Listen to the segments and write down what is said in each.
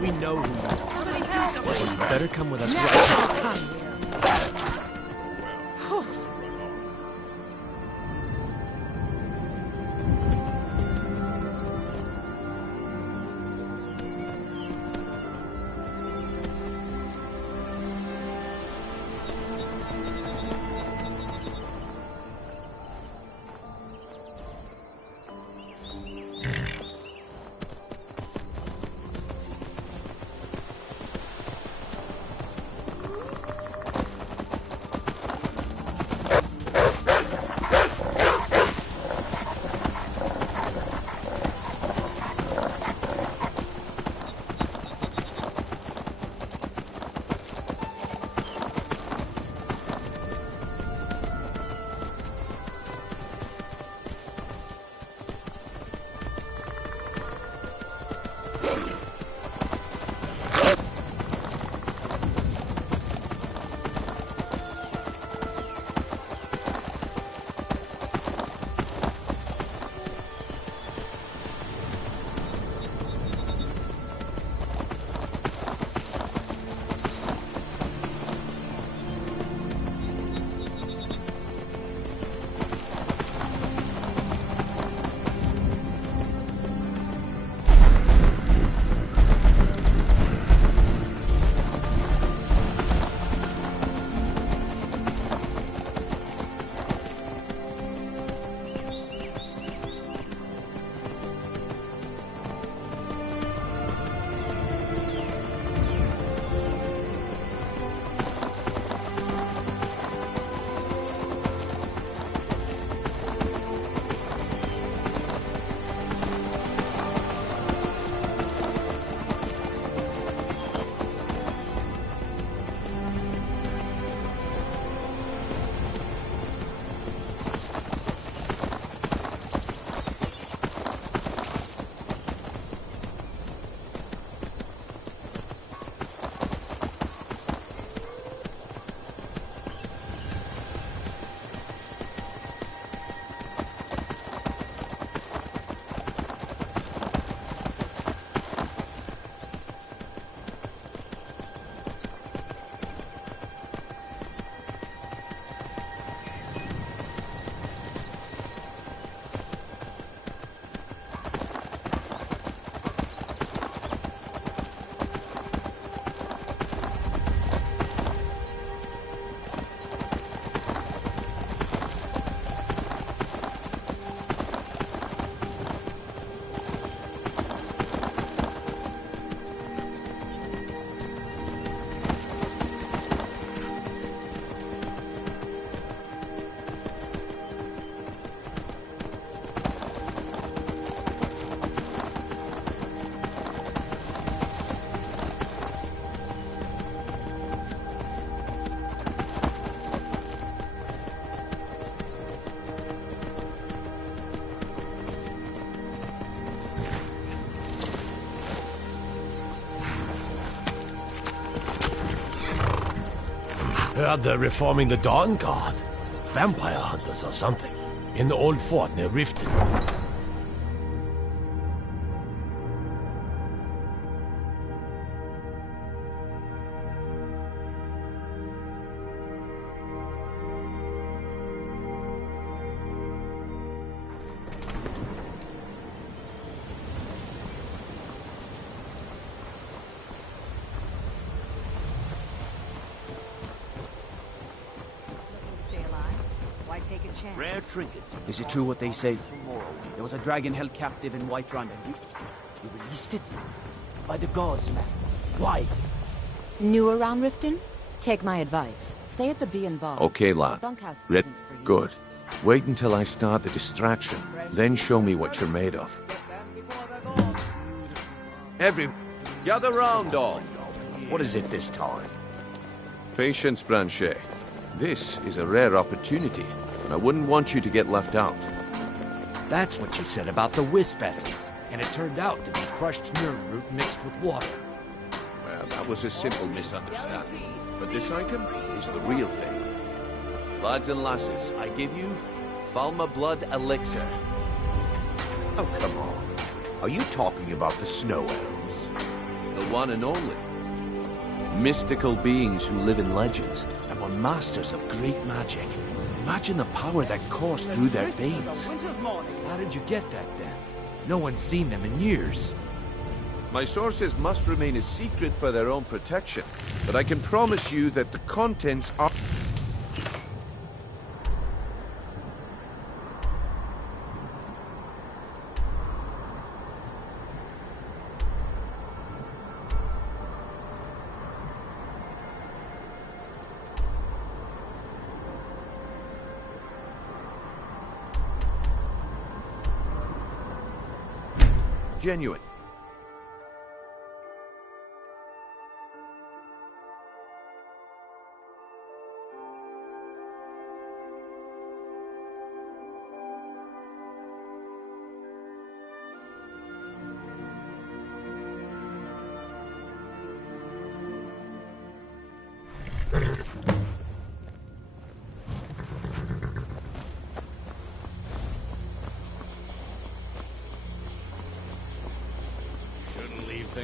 We know who you are. Well, you better come with us right now. Heard they're reforming the Dawn Guard. Vampire hunters or something. In the old fort near Riften. Stay alive? Why take a chance. Rare trinket. Is it true what they say? There was a dragon held captive in Whiterun, and you released it? By the gods, man. Why? New around Riften? Take my advice. Stay at the Bee and Bar. Okay, lad. Bunkhouse Red, isn't for you. good. Wait until I start the distraction, then show me what you're made of. Gather round, all. What is it this time? Patience, Branchet. This is a rare opportunity, and I wouldn't want you to get left out. That's what you said about the wisp essence. And it turned out to be crushed nerve root mixed with water. Well, that was a simple misunderstanding. But this item is the real thing. Lads and lasses, I give you Falma Blood Elixir. Oh, come on. Are you talking about the snow elves? The one and only. Mystical beings who live in legends and were masters of great magic. Imagine the power that coursed through their veins. How did you get that then? No one's seen them in years. My sources must remain a secret for their own protection, but I can promise you that the contents are... genuine.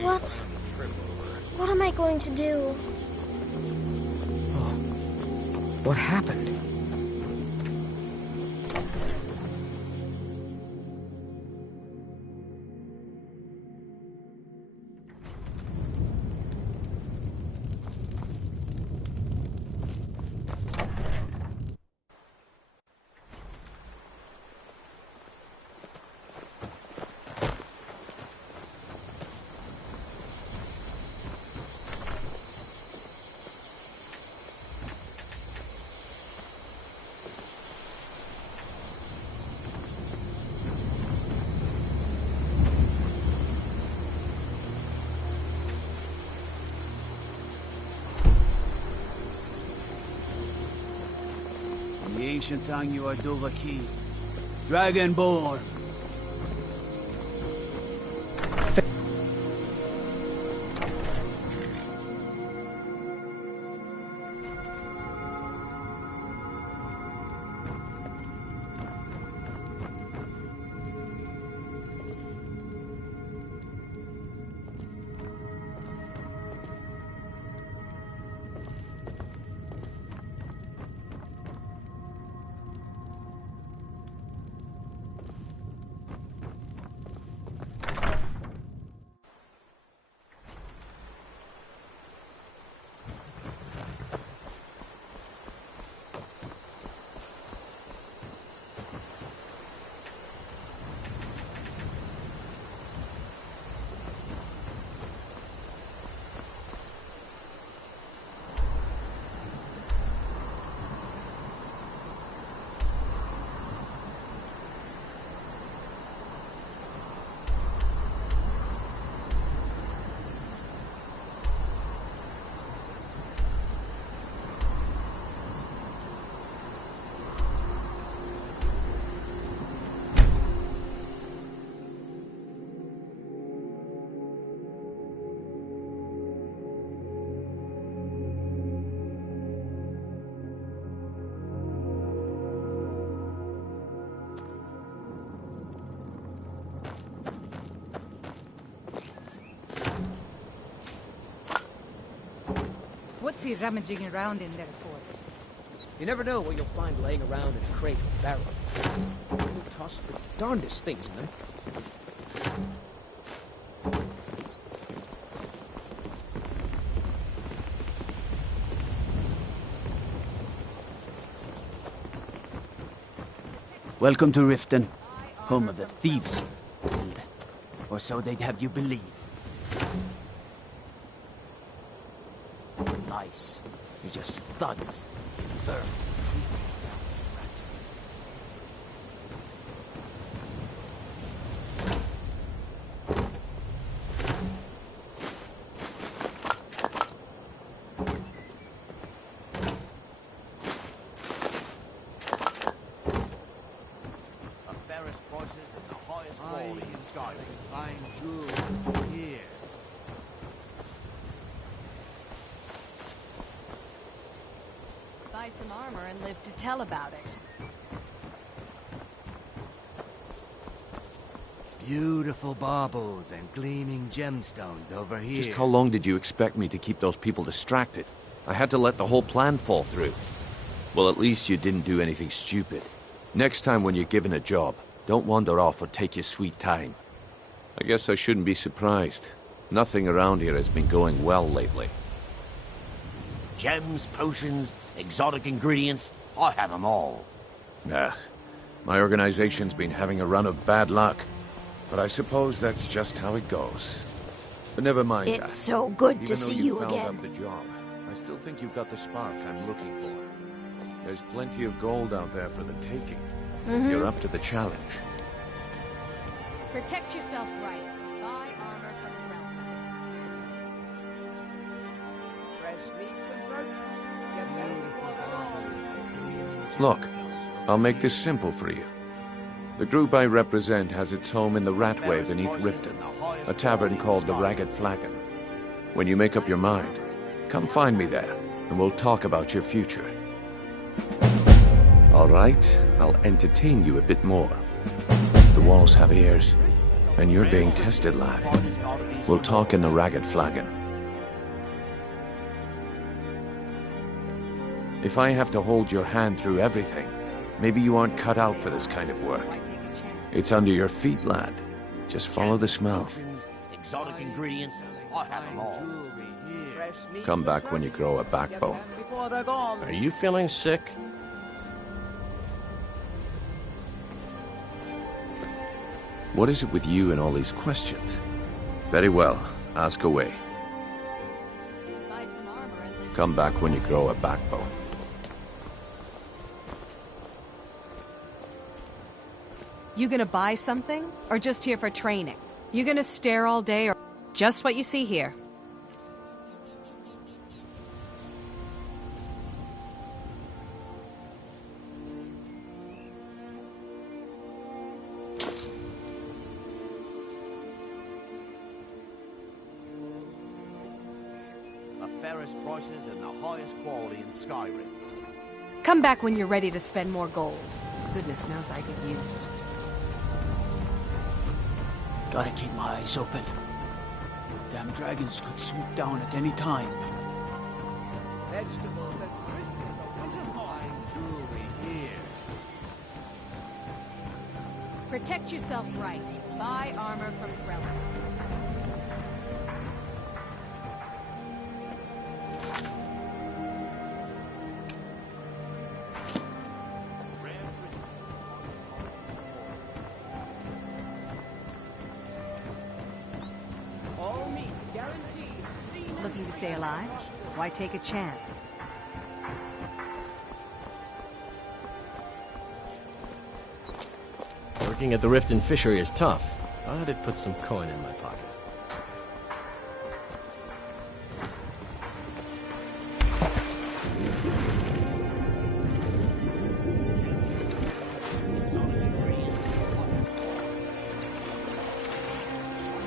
What? What am I going to do? What happened? The ancient tongue you are Dovahki. Dragonborn. What's he rummaging around in there for? You never know what you'll find laying around in a crate or barrel. People toss the darndest things in them. Welcome to Riften, home of the Thieves Guild. Or so they'd have you believe. Lies. You're just thugs. Vermin. Buy some armor and live to tell about it. Beautiful baubles and gleaming gemstones over here. Just how long did you expect me to keep those people distracted? I had to let the whole plan fall through. Well, at least you didn't do anything stupid. Next time when you're given a job, don't wander off or take your sweet time. I guess I shouldn't be surprised. Nothing around here has been going well lately. Gems, potions, exotic ingredients, I have them all. Nah, my organization's been having a run of bad luck. But I suppose that's just how it goes. But never mind that. It's so good to Even though see you you found again. out the job, I still think you've got the spark I'm looking for. There's plenty of gold out there for the taking. If you're up to the challenge. Protect yourself right. Buy armor from the realm. Fresh meats and produce. Get them before they're all. Look, I'll make this simple for you. The group I represent has its home in the Ratway beneath Riften, a tavern called the Ragged Flagon. When you make up your mind, come find me there, and we'll talk about your future. All right, I'll entertain you a bit more. The walls have ears, and you're being tested, lad. We'll talk in the Ragged Flagon. If I have to hold your hand through everything, maybe you aren't cut out for this kind of work. It's under your feet, lad. Just follow the smell. Potions, exotic ingredients, I have them all. Come back when you grow a backbone. Before they're gone. Are you feeling sick? What is it with you and all these questions? Very well, ask away. Buy some armor and live. Come back when you grow a backbone. You gonna buy something? Or just here for training? You gonna stare all day or just what you see here? The fairest prices and the highest quality in Skyrim. Come back when you're ready to spend more gold. Goodness knows I could use it. Gotta keep my eyes open. Damn dragons could swoop down at any time. Vegetables as crisp as a winter's morning. Jewelry here. Protect yourself right. Buy armor from Relic. All meats guaranteed. Looking to stay alive? Why take a chance? Working at the Riften fishery is tough, but it puts some coin in my pocket.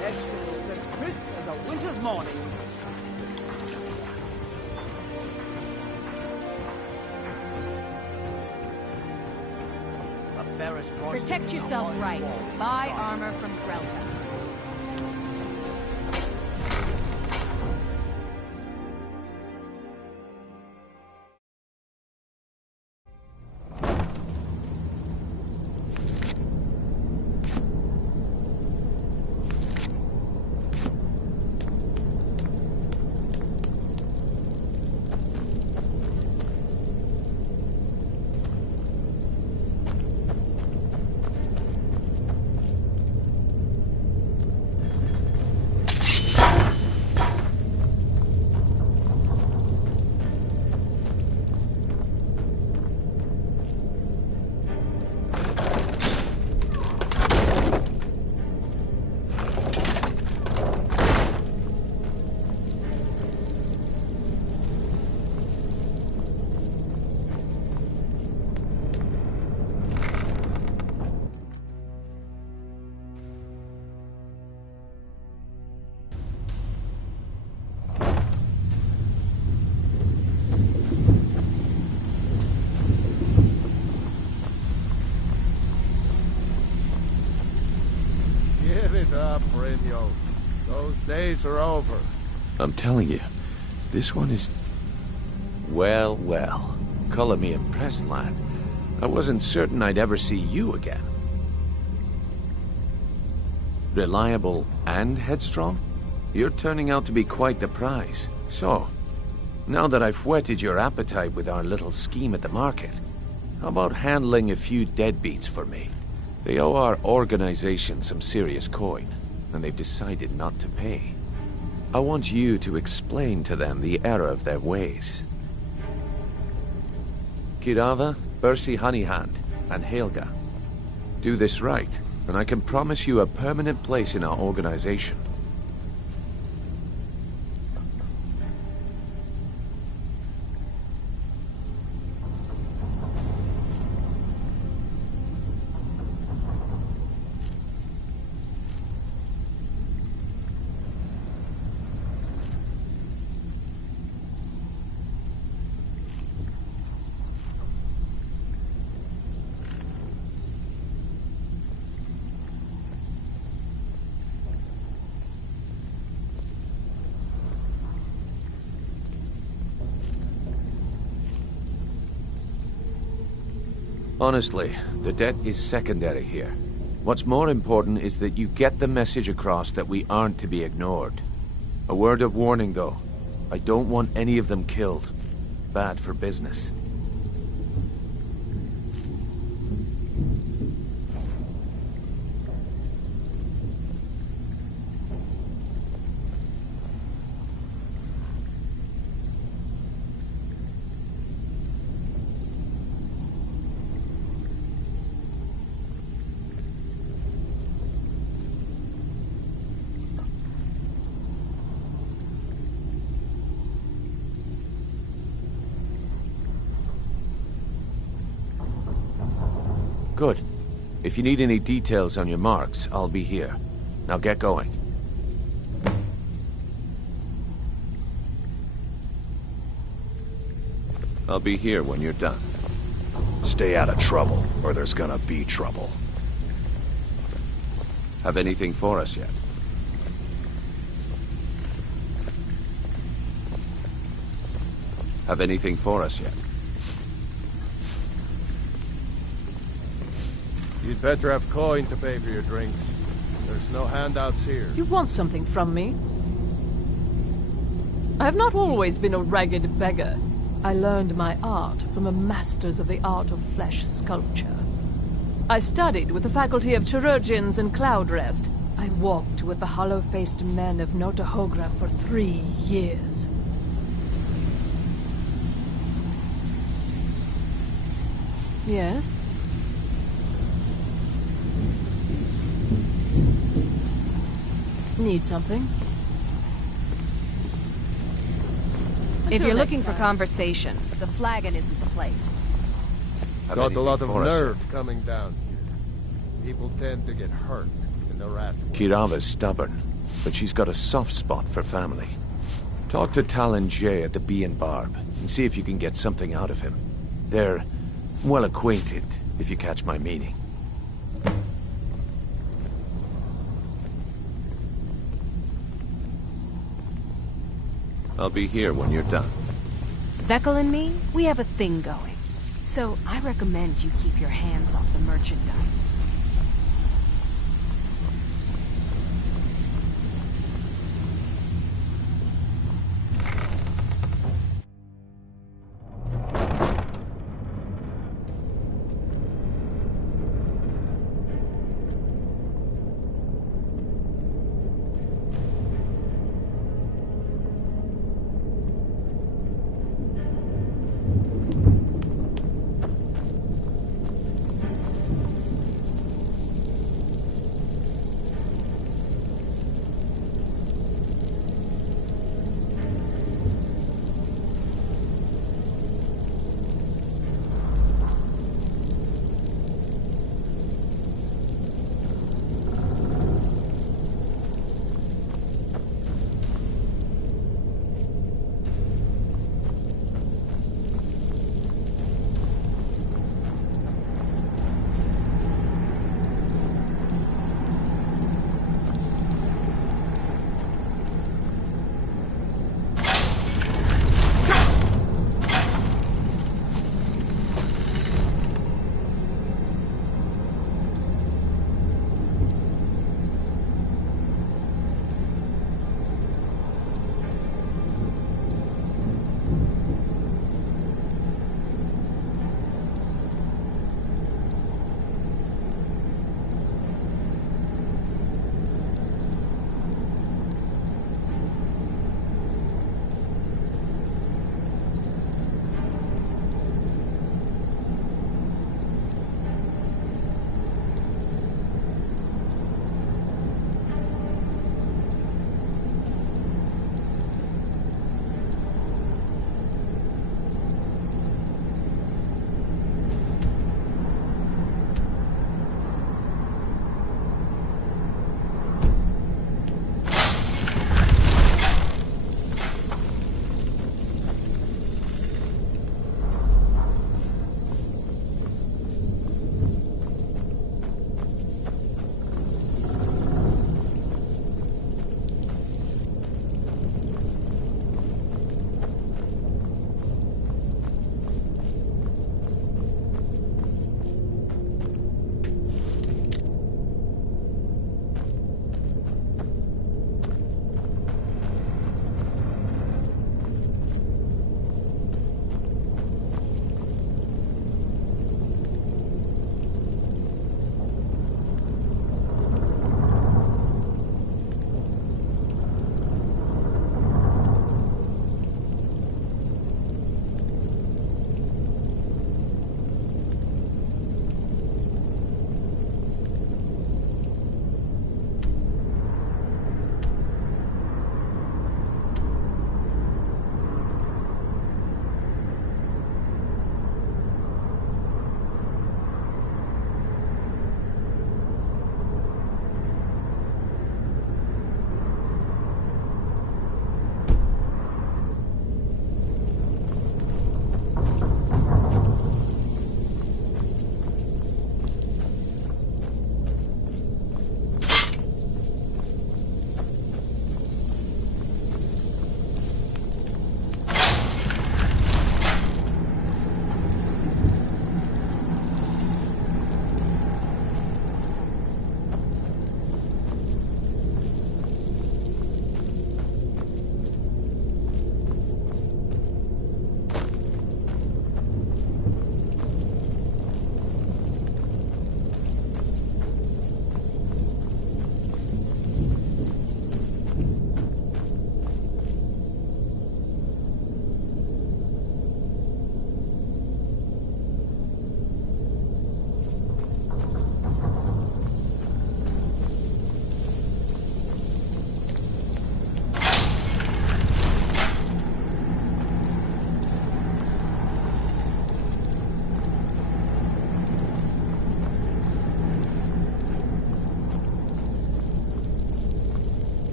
Vegetables as crisp as a winter's morning. The fairest prices Protect and the yourself highest right. quality in Buy Skyrim. armor from Grelta. it up, Brynjolf. Those days are over. I'm telling you, this one is... Well, well. Color me impressed, lad. I wasn't certain I'd ever see you again. Reliable and headstrong? You're turning out to be quite the prize. So, now that I've whetted your appetite with our little scheme at the market, how about handling a few deadbeats for me? They owe our organization some serious coin, and they've decided not to pay. I want you to explain to them the error of their ways. Kirava, Bersi Honeyhand, and Helga. Do this right, and I can promise you a permanent place in our organization. Honestly, the debt is secondary here. What's more important is that you get the message across that we aren't to be ignored. A word of warning, though. I don't want any of them killed. Bad for business. Good. If you need any details on your marks, I'll be here. Now get going. I'll be here when you're done. Stay out of trouble, or there's gonna be trouble. Have anything for us yet? Have anything for us yet? You'd better have coin to pay for your drinks. There's no handouts here. You want something from me? I have not always been a ragged beggar. I learned my art from the masters of the art of flesh sculpture. I studied with the faculty of chirurgeons and cloud rest. I walked with the hollow-faced men of Notahogra for 3 years. Yes? Need something? If you're looking for conversation, the flagon isn't the place. Got a lot of nerve coming down here. People tend to get hurt in the rat war. Kirava's stubborn, but she's got a soft spot for family. Talk to Talon Jay at the Bee and Barb, and see if you can get something out of him. They're well acquainted, if you catch my meaning. I'll be here when you're done. Vekel and me, we have a thing going. So I recommend you keep your hands off the merchandise.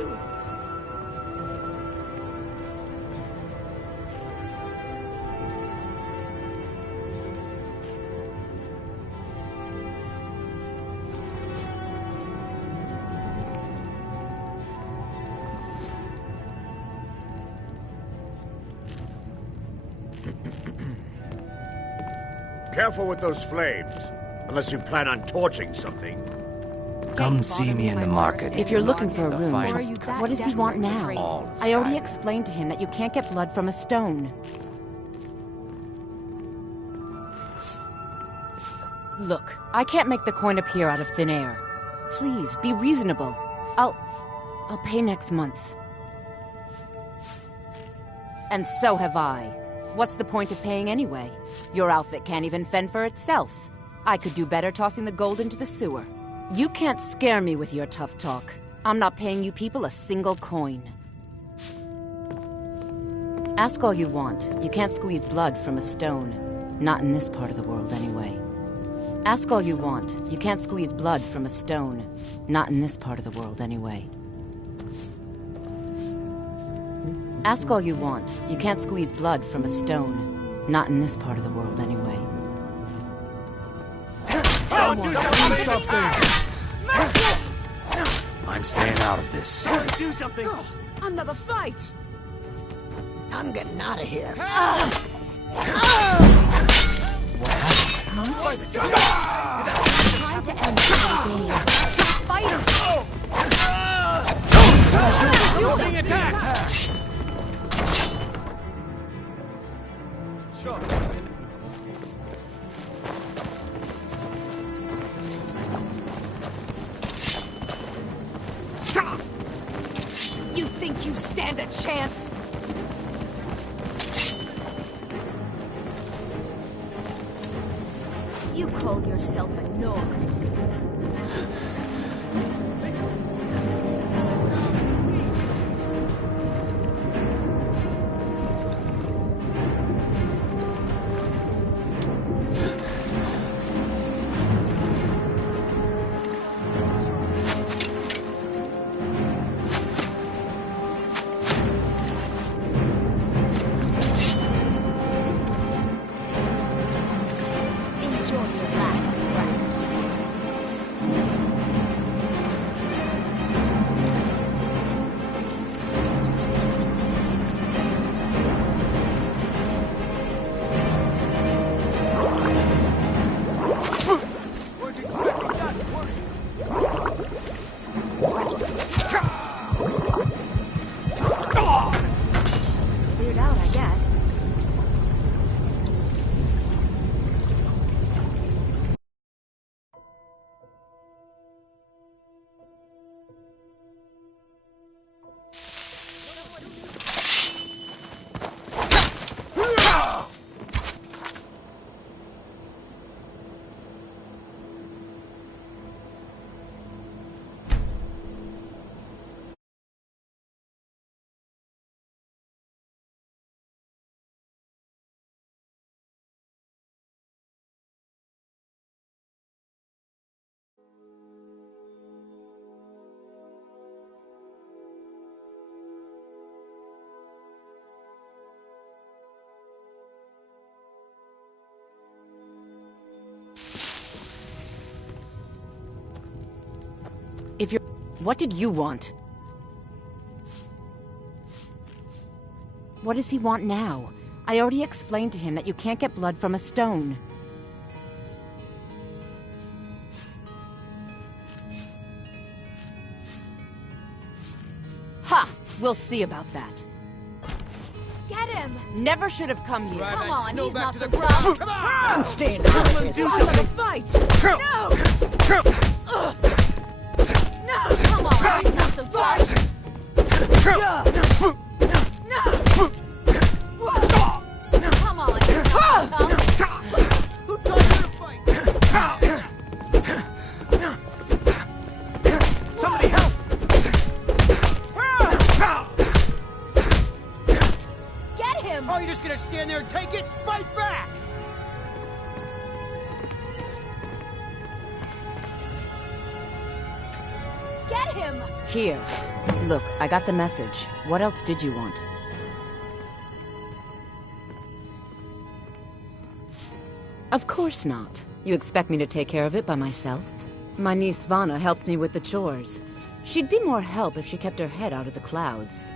you. Careful with those flames, unless you plan on torching something. Come see me in the market. If you're looking for a room, finest what does he want now? All I already Skyrim. explained to him that you can't get blood from a stone. Look, I can't make the coin appear out of thin air. Please, be reasonable. I'll pay next month. And so have I. What's the point of paying anyway? Your outfit can't even fend for itself. I could do better tossing the gold into the sewer. You can't scare me with your tough talk. I'm not paying you people a single coin. Ask all you want. You can't squeeze blood from a stone. Not in this part of the world, anyway. Ask all you want. You can't squeeze blood from a stone. Not in this part of the world, anyway. Ask all you want. You can't squeeze blood from a stone. Not in this part of the world, anyway. I'm staying out of this. Do something! Another fight! I'm getting out of here. Time to end the game. Fighter! Being attacked! You think you stand a chance? You call yourself a Nord. Enjoy your last breath. Cleared out, I guess. If you're... What did you want? What does he want now? I already explained to him that you can't get blood from a stone. Ha! We'll see about that. Get him! Never should have come here. Drive Come that on, snow he's back not to so the tough. ground. Come on! Stand out of this. Another fight! No! No, come on, he's not so tough. Come on, he's not so tough. Who told you to fight? Somebody help! Get him! Oh, you're just gonna stand there and take it? Fight back! Get him! Here. Look, I got the message. What else did you want? Of course not. You expect me to take care of it by myself? My niece Svana helps me with the chores. She'd be more help if she kept her head out of the clouds.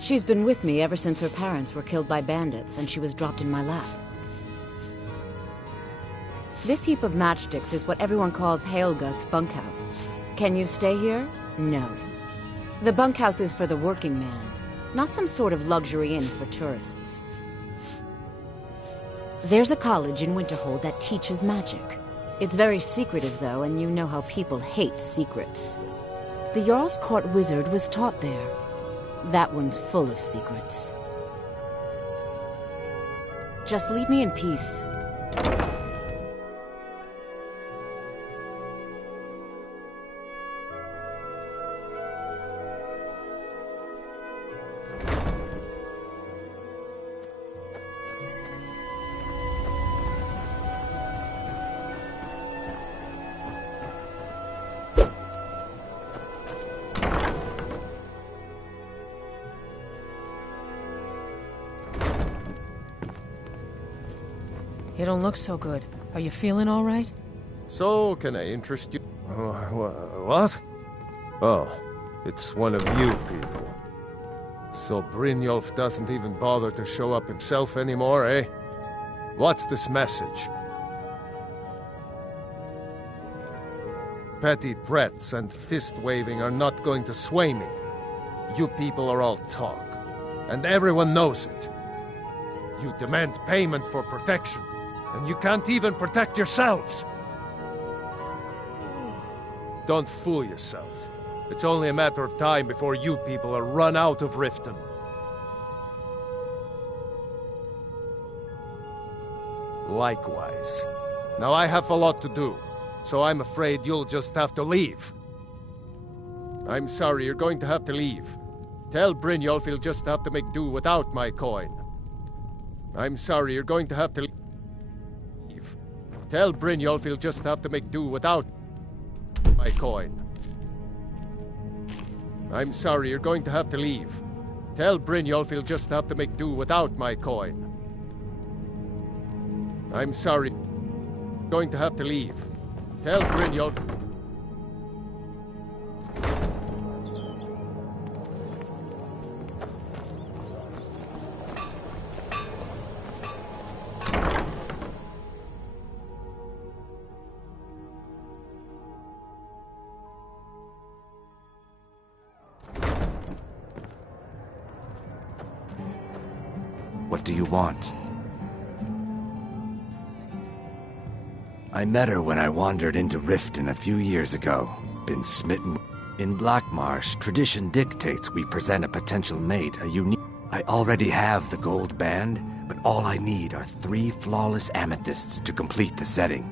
She's been with me ever since her parents were killed by bandits and she was dropped in my lap. This heap of matchsticks is what everyone calls Helga's bunkhouse. Can you stay here? No. The bunkhouse is for the working man, not some sort of luxury inn for tourists. There's a college in Winterhold that teaches magic. It's very secretive, though, and you know how people hate secrets. The Jarl's Court wizard was taught there. That one's full of secrets. Just leave me in peace. You don't look so good. Are you feeling all right? So, can I interest you? What? Oh, it's one of you people. So Brynjolf doesn't even bother to show up himself anymore, eh? What's this message? Petty threats and fist-waving are not going to sway me. You people are all talk, and everyone knows it. You demand payment for protection, and you can't even protect yourselves. Don't fool yourself. It's only a matter of time before you people are run out of Riften. Likewise. Now I have a lot to do, so I'm afraid you'll just have to leave. I'm sorry, you're going to have to leave. Tell Brynjolf he'll just have to make do without my coin. I'm sorry, you're going to have to leave. Tell Brynjolf he'll just have to make do without my coin. I'm sorry, you're going to have to leave. Tell Brynjolf he'll just have to make do without my coin. I'm sorry, going to have to leave. Tell Brynjolf... What do you want? I met her when I wandered into Riften a few years ago. Been smitten. In Blackmarsh, tradition dictates we present a potential mate a unique... I already have the gold band, but all I need are 3 flawless amethysts to complete the setting.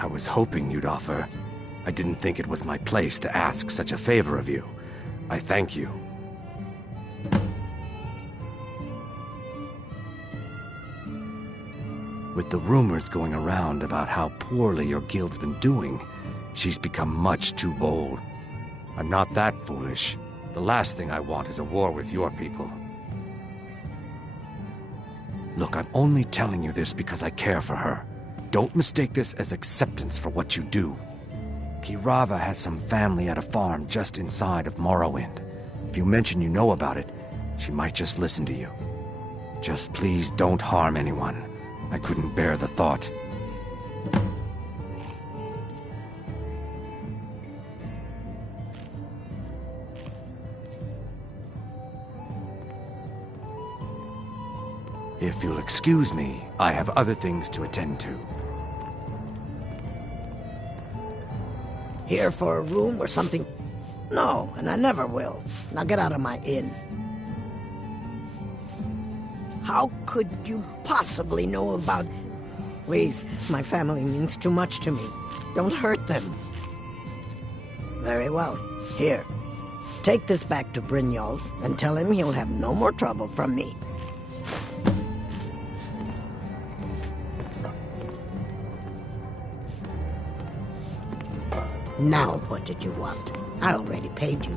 I was hoping you'd offer. I didn't think it was my place to ask such a favor of you. I thank you. With the rumors going around about how poorly your guild's been doing, she's become much too bold. I'm not that foolish. The last thing I want is a war with your people. Look, I'm only telling you this because I care for her. Don't mistake this as acceptance for what you do. Kirava has some family at a farm just inside of Morrowind. If you mention you know about it, she might just listen to you. Just please don't harm anyone. I couldn't bear the thought. If you'll excuse me, I have other things to attend to. Here for a room or something? No, and I never will. Now get out of my inn. How could you possibly know about... Please, my family means too much to me. Don't hurt them. Very well. Here. Take this back to Brynjolf and tell him he'll have no more trouble from me. Now what did you want? I already paid you.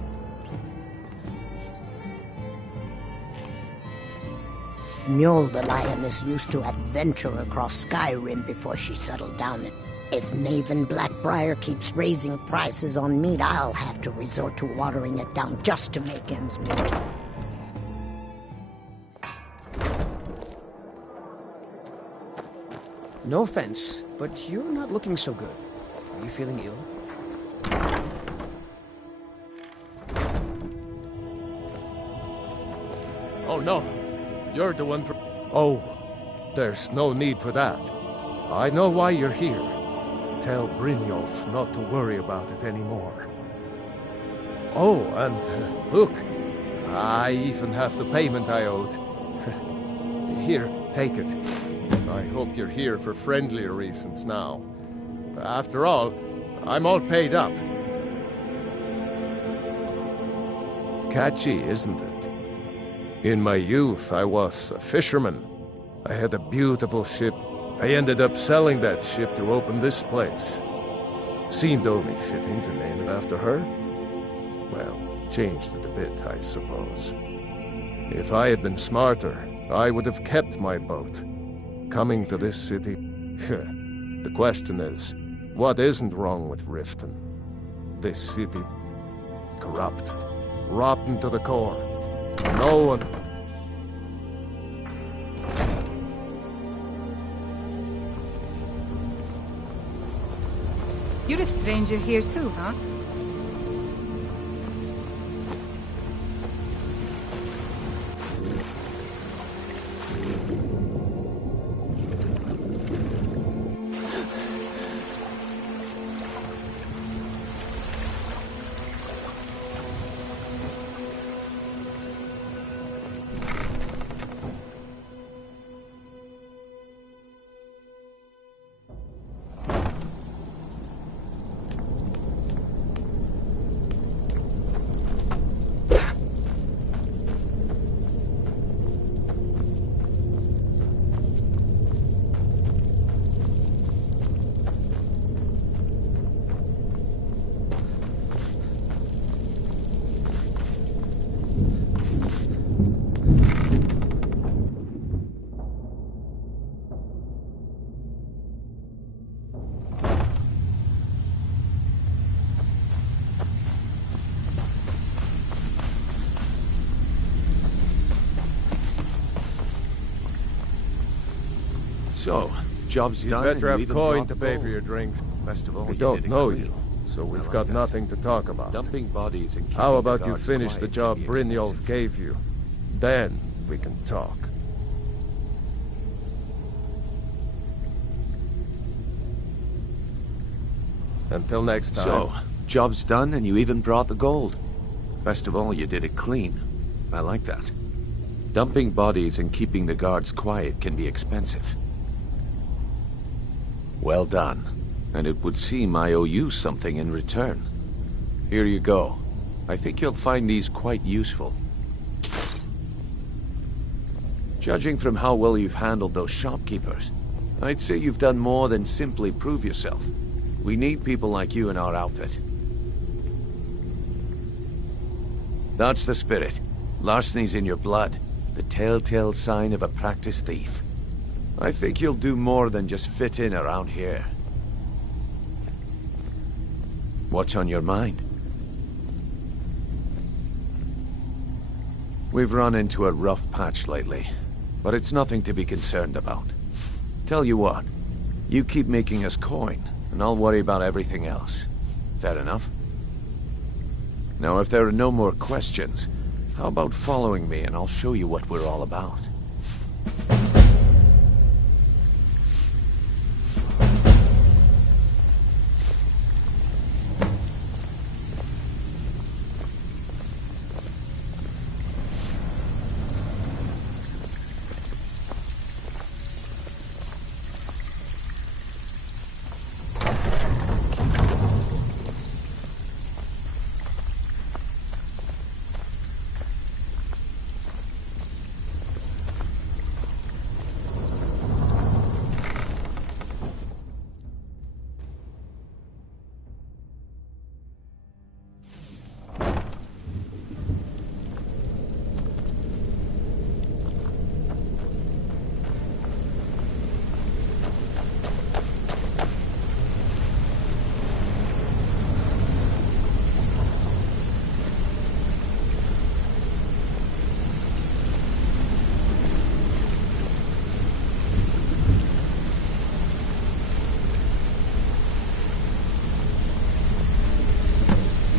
Mjol the lioness used to adventure across Skyrim before she settled down. If Maven Blackbriar keeps raising prices on meat, I'll have to resort to watering it down just to make ends meet. No offense, but you're not looking so good. Are you feeling ill? Oh no, you're the one for... Oh, there's no need for that. I know why you're here. Tell Brynjolf not to worry about it anymore. Oh, and look, I even have the payment I owed. Here, take it. I hope you're here for friendlier reasons now. After all, I'm all paid up. Catchy, isn't it? In my youth, I was a fisherman. I had a beautiful ship. I ended up selling that ship to open this place. Seemed only fitting to name it after her. Well, changed it a bit, I suppose. If I had been smarter, I would have kept my boat. Coming to this city... The question is, what isn't wrong with Riften? This city... corrupt. Rotten to the core. No one... You're a stranger here too, huh? So, job's You'd done. better and have you coin even to brought pay gold. for your drinks. Best of all, We you don't did it know clean. you, so we've like got that. nothing to talk about. Dumping bodies and How keeping about the you guards finish the quiet job can be Brynjolf expensive. gave you? Then we can talk. Until next time. So, job's done and you even brought the gold. Best of all, you did it clean. I like that. Dumping bodies and keeping the guards quiet can be expensive. Well done. And it would seem I owe you something in return. Here you go. I think you'll find these quite useful. Judging from how well you've handled those shopkeepers, I'd say you've done more than simply prove yourself. We need people like you in our outfit. That's the spirit. Larceny's in your blood. The telltale sign of a practiced thief. I think you'll do more than just fit in around here. What's on your mind? We've run into a rough patch lately, but it's nothing to be concerned about. Tell you what, you keep making us coin, and I'll worry about everything else. Fair enough? Now, if there are no more questions, how about following me and I'll show you what we're all about?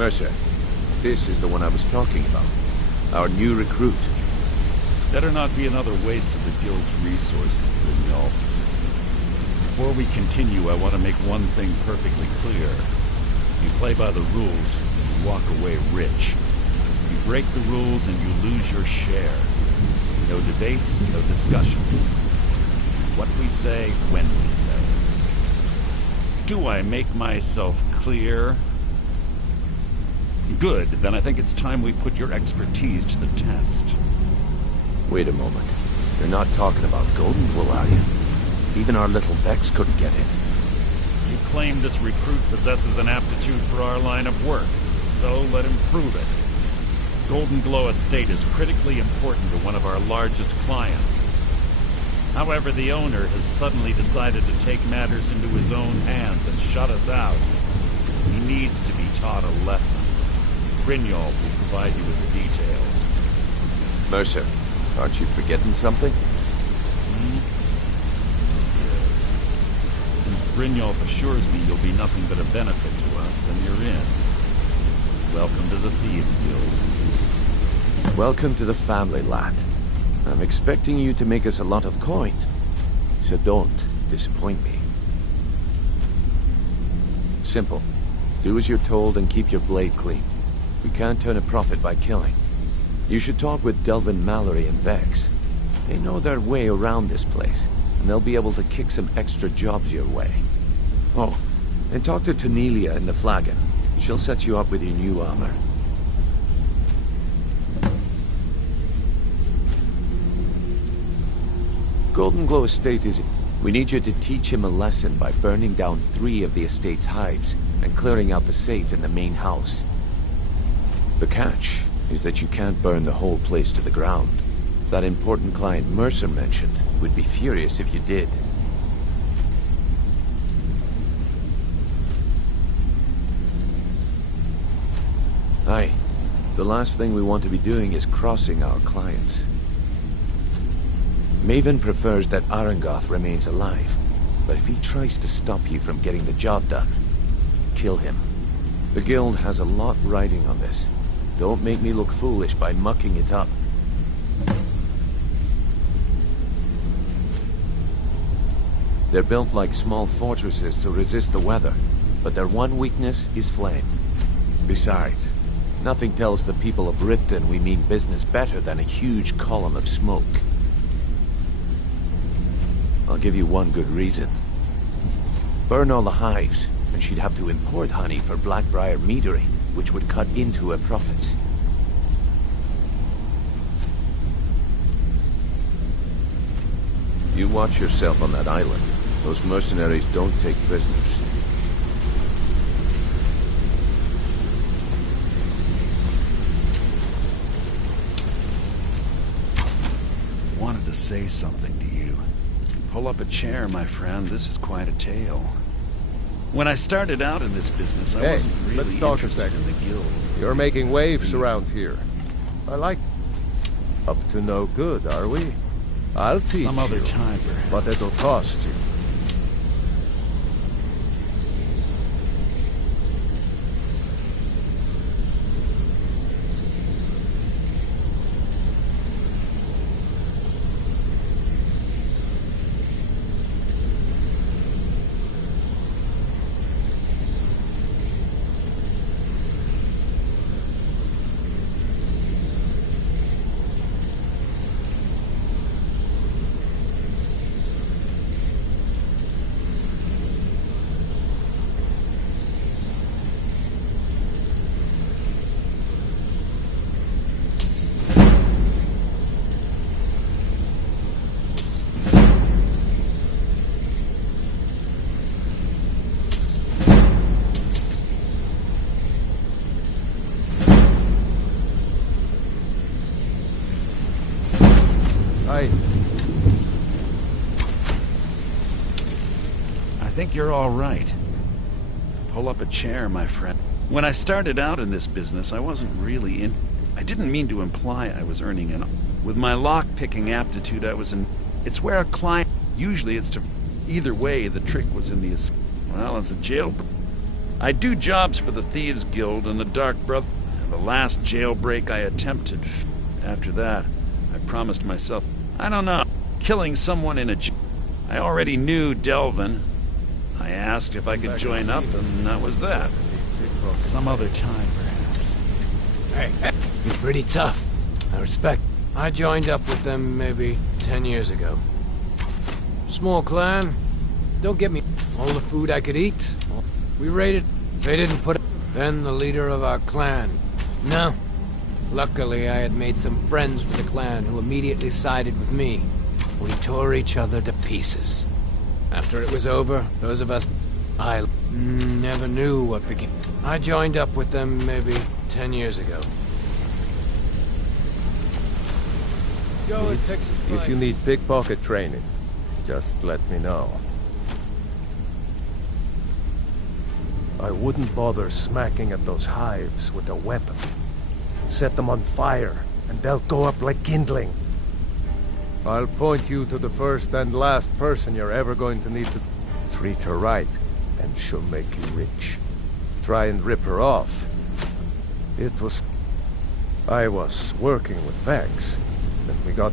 Mercer, this is the one I was talking about. Our new recruit. Better not be another waste of the Guild's resources, Brynjolf. Before we continue, I want to make one thing perfectly clear. You play by the rules, you walk away rich. You break the rules and you lose your share. No debates, no discussions. What we say, when we say. Do I make myself clear? Good, then I think it's time we put your expertise to the test. Wait a moment. You're not talking about Golden Wool, are you? Even our little Vex couldn't get in. You claim this recruit possesses an aptitude for our line of work, so let him prove it. Golden Glow Estate is critically important to one of our largest clients. However, the owner has suddenly decided to take matters into his own hands and shut us out. He needs to be taught a lesson. Brynjolf will provide you with the details. Mercer, aren't you forgetting something? Since Brynjolf assures me you'll be nothing but a benefit to us, then you're in. Welcome to the Thieves Guild. Welcome to the family, lad. I'm expecting you to make us a lot of coin. So don't disappoint me. Simple. Do as you're told and keep your blade clean. We can't turn a profit by killing. You should talk with Delvin Mallory and Vex. They know their way around this place, and they'll be able to kick some extra jobs your way. Oh, and talk to Tanelia in the Flagon. She'll set you up with your new armor. Golden Glow Estate is... We need you to teach him a lesson by burning down 3 of the estate's hives and clearing out the safe in the main house. The catch is that you can't burn the whole place to the ground. That important client Mercer mentioned would be furious if you did. Aye. The last thing we want to be doing is crossing our clients. Maven prefers that Arangoth remains alive, but if he tries to stop you from getting the job done, kill him. The Guild has a lot riding on this. Don't make me look foolish by mucking it up. They're built like small fortresses to resist the weather, but their one weakness is flame. Besides, nothing tells the people of Riften we mean business better than a huge column of smoke. I'll give you one good reason. Burn all the hives, and she'd have to import honey for Blackbriar meadery, which would cut into her profits. You watch yourself on that island. Those mercenaries don't take prisoners. Wanted to say something to you. Pull up a chair, my friend. This is quite a tale. When I started out in this business, I wasn't really let's talk interested in the guild. You're making waves around here. I like... Up to no good, are we? I'll teach you. Some other time, perhaps. But it'll cost you. I think you're all right. Pull up a chair, my friend. When I started out in this business, I wasn't really in... I didn't mean to imply I was earning an... With my lock-picking aptitude, I was in... It's where a client... Usually it's to... Either way, the trick was in the... Well, as a jail... I do jobs for the Thieves Guild and the Dark Brother. The last jailbreak I attempted. After that, I promised myself, I don't know, killing someone in a jail. I already knew Delvin. I asked if I could join up, and that was that. Some other time, perhaps. Hey, you're pretty tough. I respect. I joined up with them maybe 10 years ago. Small clan. Don't get me all the food I could eat. We raided. They didn't put it. Then the leader of our clan. No. Luckily, I had made some friends with the clan who immediately sided with me. We tore each other to pieces. After it was over, those of us... I never knew what began. I joined up with them maybe 10 years ago. Go and fix it. If you need pickpocket training, just let me know. I wouldn't bother smacking at those hives with a weapon. Set them on fire, and they'll go up like kindling. I'll point you to the first and last person you're ever going to need to treat her right, and she'll make you rich. Try and rip her off. I was working with Vex, and we got...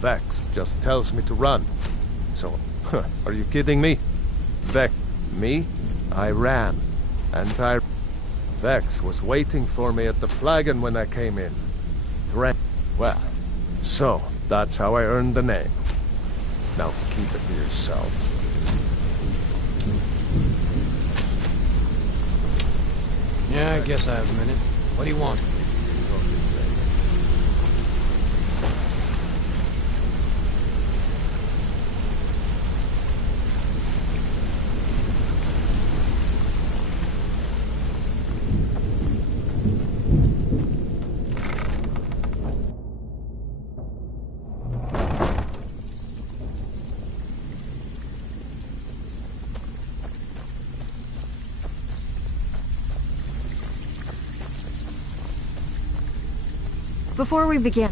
Vex just tells me to run. So, are you kidding me? Me? I ran. And Vex was waiting for me at the flagon when I came in. Well, so, that's how I earned the name. Now keep it to yourself. Yeah, I guess I have a minute. What do you want? Before we begin...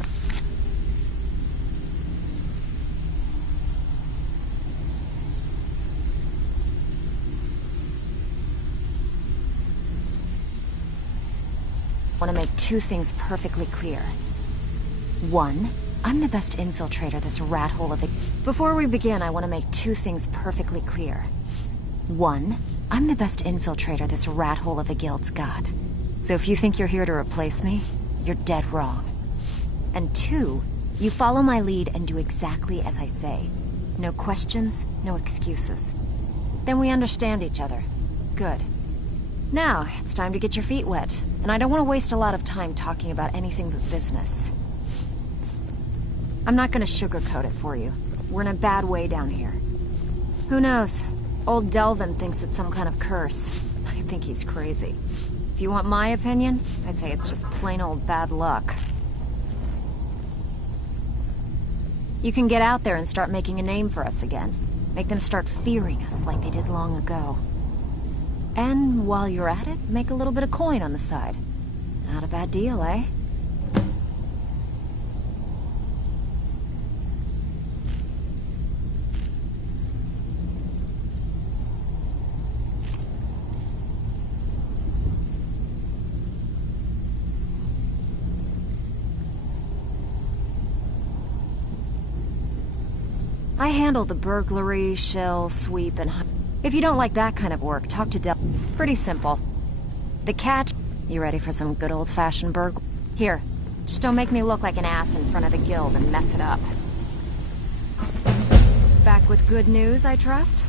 I want to make two things perfectly clear. One, I'm the best infiltrator this rat hole of a... Before we begin, I want to make two things perfectly clear. One, I'm the best infiltrator this rat hole of a guild's got. So if you think you're here to replace me, you're dead wrong. And two, you follow my lead and do exactly as I say. No questions, no excuses. Then we understand each other. Good. Now, it's time to get your feet wet. And I don't want to waste a lot of time talking about anything but business. I'm not gonna sugarcoat it for you. We're in a bad way down here. Who knows? Old Delvin thinks it's some kind of curse. I think he's crazy. If you want my opinion, I'd say it's just plain old bad luck. You can get out there and start making a name for us again. Make them start fearing us like they did long ago. And while you're at it, make a little bit of coin on the side. Not a bad deal, eh? I handle the burglary, shell, sweep, and... If you don't like that kind of work, talk to Del... Pretty simple. The catch... You ready for some good old-fashioned burglary? Here, just don't make me look like an ass in front of the guild and mess it up. Back with good news, I trust?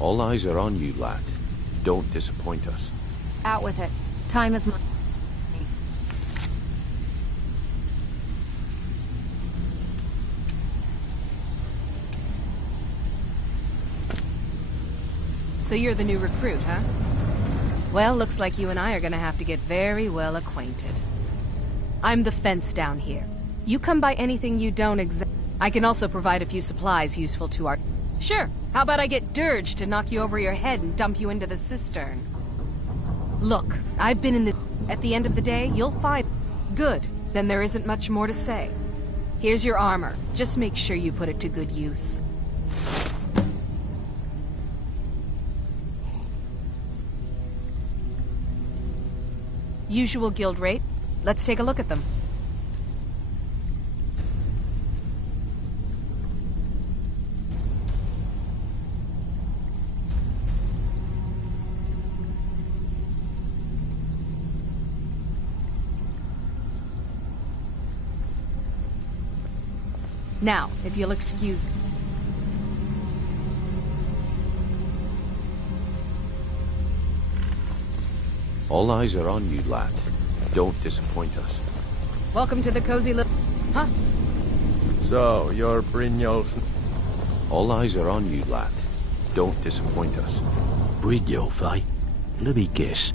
All eyes are on you, lad. Don't disappoint us. Out with it. Time is money. So you're the new recruit, huh? Well, looks like you and I are gonna have to get very well acquainted. I'm the fence down here. You come by anything you don't I can also provide a few supplies useful to our... Sure, how about I get Dirge to knock you over your head and dump you into the cistern? Look, I've been in the... At the end of the day, you'll find... Good. Then there isn't much more to say. Here's your armor. Just make sure you put it to good use. Usual guild rate. Let's take a look at them. Now, if you'll excuse me. All eyes are on you, lad. Don't disappoint us. Welcome to the cozy little... Huh? So, you're Brynjolf's... All eyes are on you, lad. Don't disappoint us. Brynjolf, eh? Let me guess.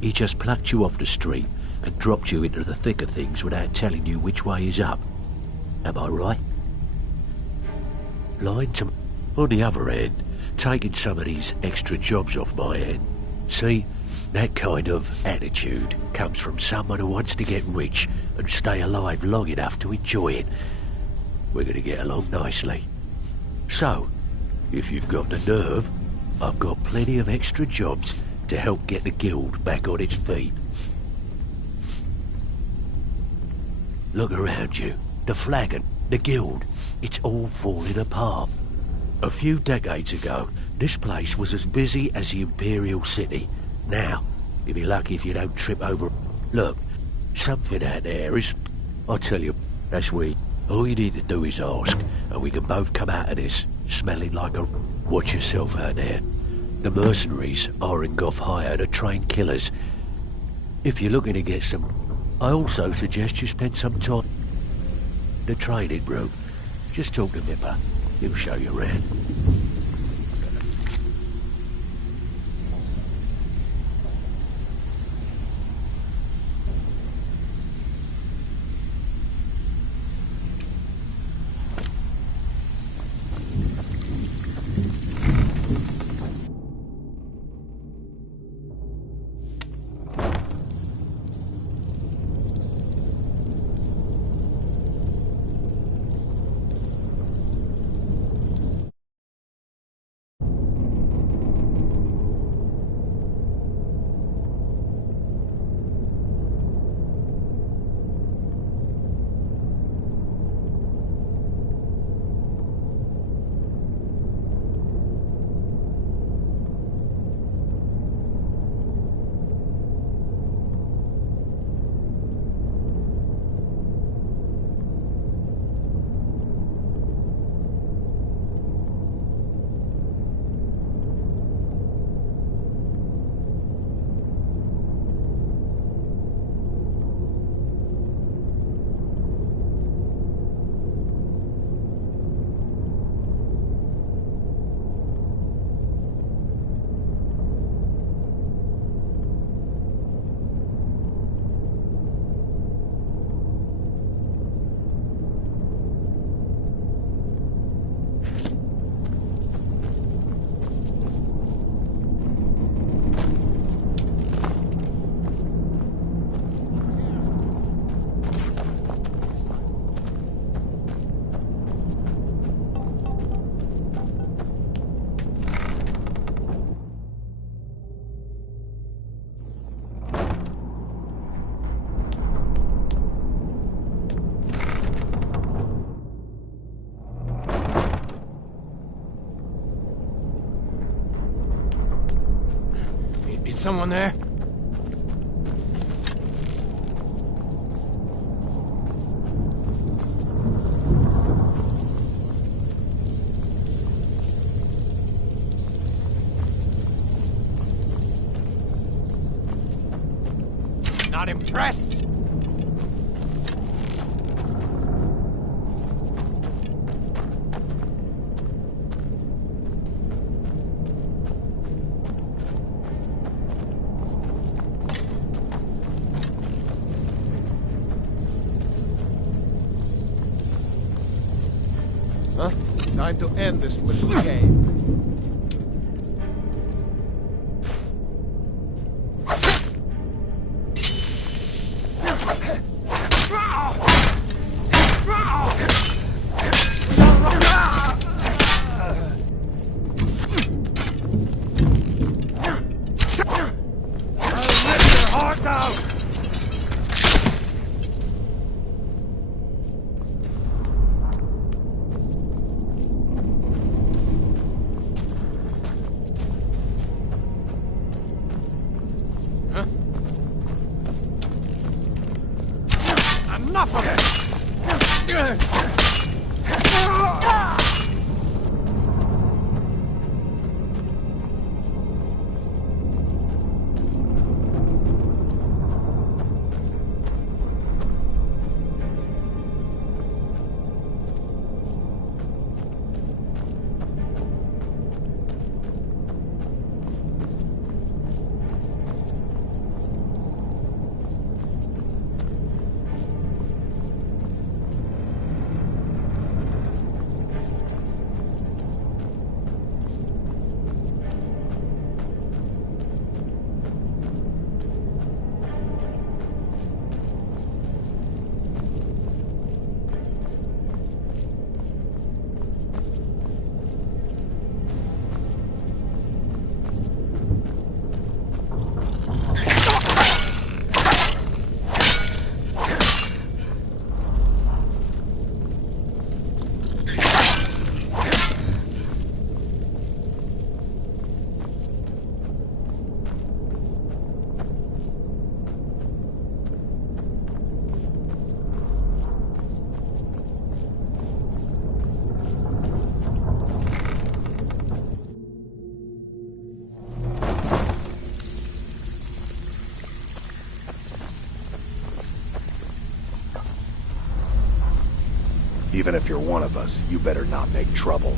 He just plucked you off the street and dropped you into the thick of things without telling you which way is up. Am I right? Lying to... On the other hand, taking some of these extra jobs off my head. See, that kind of attitude comes from someone who wants to get rich and stay alive long enough to enjoy it. We're going to get along nicely. So, if you've got the nerve, I've got plenty of extra jobs to help get the guild back on its feet. Look around you. The flagon, the guild, it's all falling apart. A few decades ago, this place was as busy as the Imperial City. Now, you'll be lucky if you don't trip over... Look, something out there is... I tell you, that's we. All you need to do is ask, and we can both come out of this, smelling like a... Watch yourself out there. The mercenaries are in Goth hire to train killers. If you're looking to get some... I also suggest you spend some time... The training room. Just talk to Mipper. He'll show you around. Someone there? Not impressed? Huh? Time to end this little game. down! Enough of it! Even if you're one of us, you better not make trouble.